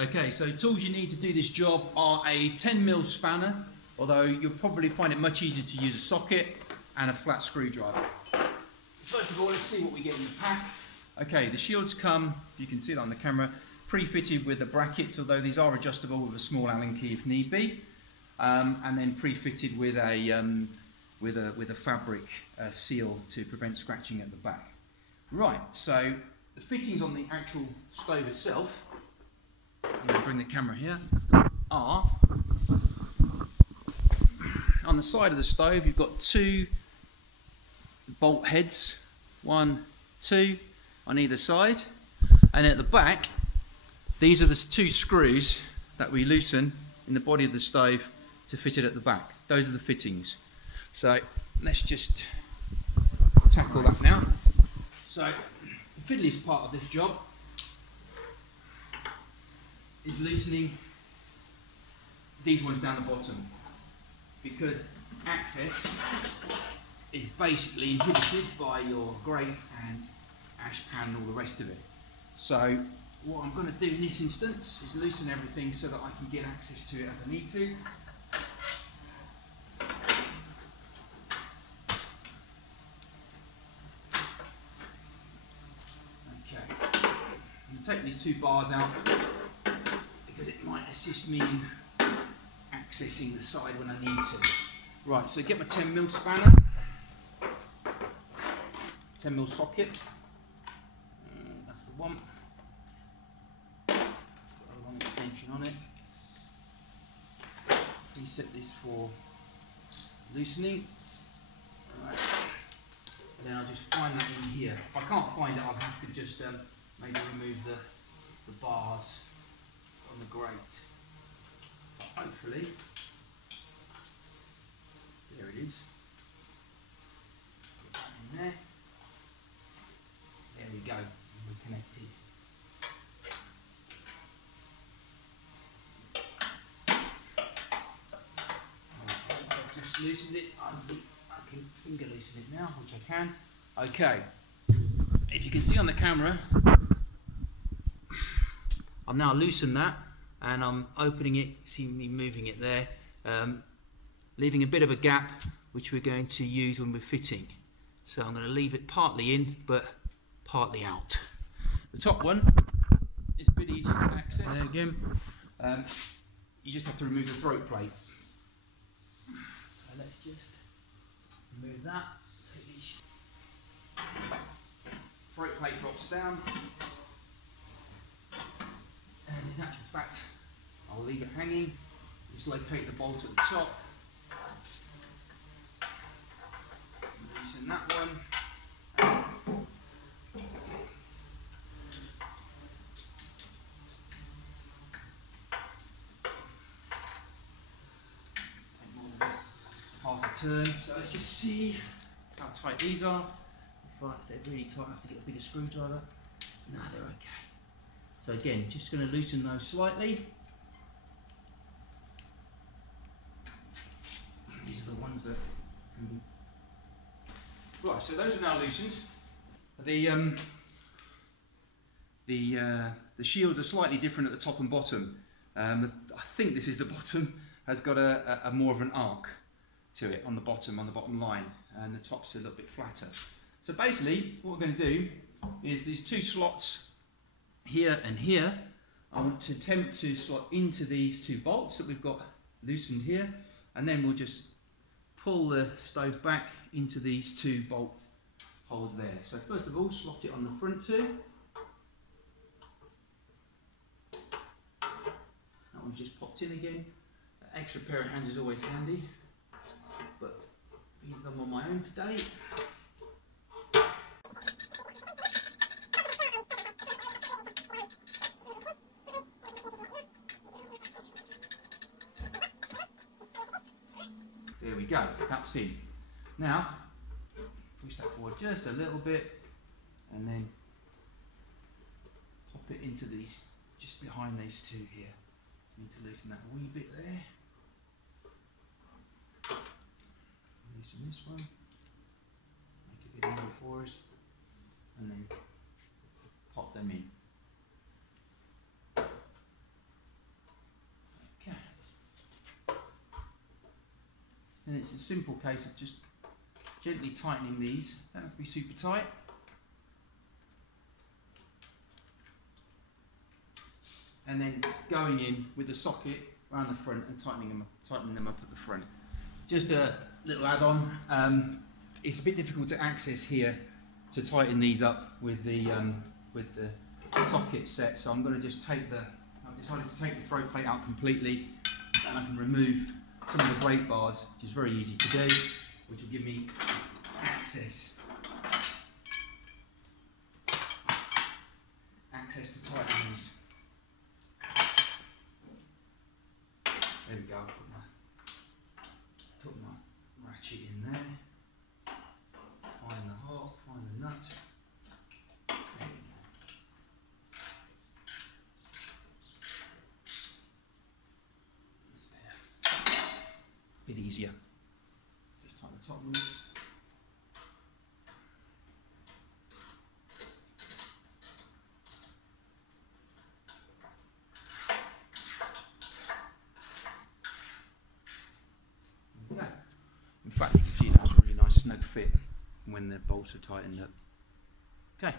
Okay, so tools you need to do this job are a 10mm spanner, although you'll probably find it much easier to use a socket and a flat screwdriver. First of all, let's see what we get in the pack. Okay, the shields come, you can see it on the camera, pre-fitted with the brackets, although these are adjustable with a small Allen key if need be, and then pre-fitted with a fabric seal to prevent scratching at the back. Right, so the fittings on the actual stove itself, I'm going to bring the camera here, are on the side of the stove. You've got two bolt heads, 1, 2 on either side, and at the back these are the two screws that we loosen in the body of the stove to fit it at the back. Those are the fittings. So let's just tackle that now. So the fiddliest part of this job is loosening these ones down the bottom, because access is basically inhibited by your grate and ash pan and all the rest of it. So what I'm going to do in this instance is loosen everything so that I can get access to it as I need to. Okay, I'm going to take these two bars out because it might assist me in accessing the side when I need to. Right, so get my 10mm spanner, 10mm socket, that's the one, got a long extension on it, preset this for loosening, right. And then I'll just find that in here. If I can't find it, I'll have to just maybe remove the bars on the grate, but hopefully, there it is, put that in there. There we go, we're connected. Right, so I've just loosened it. I can finger loosen it now, which I can. Okay, if you can see on the camera, I've now loosened that and I'm opening it, see me moving it there, leaving a bit of a gap which we're going to use when we're fitting. So I'm going to leave it partly in but partly out. The top one is a bit easier to access. There again, you just have to remove the throat plate. So let's just remove that. Take this. Throat plate drops down, and in actual fact, I'll leave it hanging. Just locate the bolt at the top. Loosen that one. Half a turn. So let's just see how tight these are. If they're really tight, I have to get a bigger screwdriver. No, they're okay. So again, just going to loosen those slightly. These are the ones that can be... Right, so those are now loosened. The shields are slightly different at the top and bottom. I think this is the bottom, has got a more of an arc to it on the bottom line, and the top's a little bit flatter. So basically what we're going to do is these two slots here and here, I want to attempt to slot into these two bolts that we've got loosened here, and then we'll just pull the stove back into these two bolt holes there. So first of all, slot it on the front two. That one's just popped in again. An extra pair of hands is always handy, but these I'm on my own today. There we go, that's in. Now, push that forward just a little bit and then pop it into these, just behind these two here. So need to loosen that a wee bit there. Loosen this one, make it a bit easier for us, and then pop them in. and it's a simple case of just gently tightening these. Don't have to be super tight. And then going in with the socket around the front and tightening them up at the front. Just a little add-on. It's a bit difficult to access here to tighten these up with the socket set, so I'm going to just I've decided to take the throw plate out completely, and I can remove some of the brake bars, which is very easy to do, which will give me access to tighten these. There we go, put my ratchet in there, find the hole, find the nut. There we go. It's there. A bit easier. Just tighten the top of it. In fact, you can see that's a really nice snug fit when the bolts are tightened up. Okay.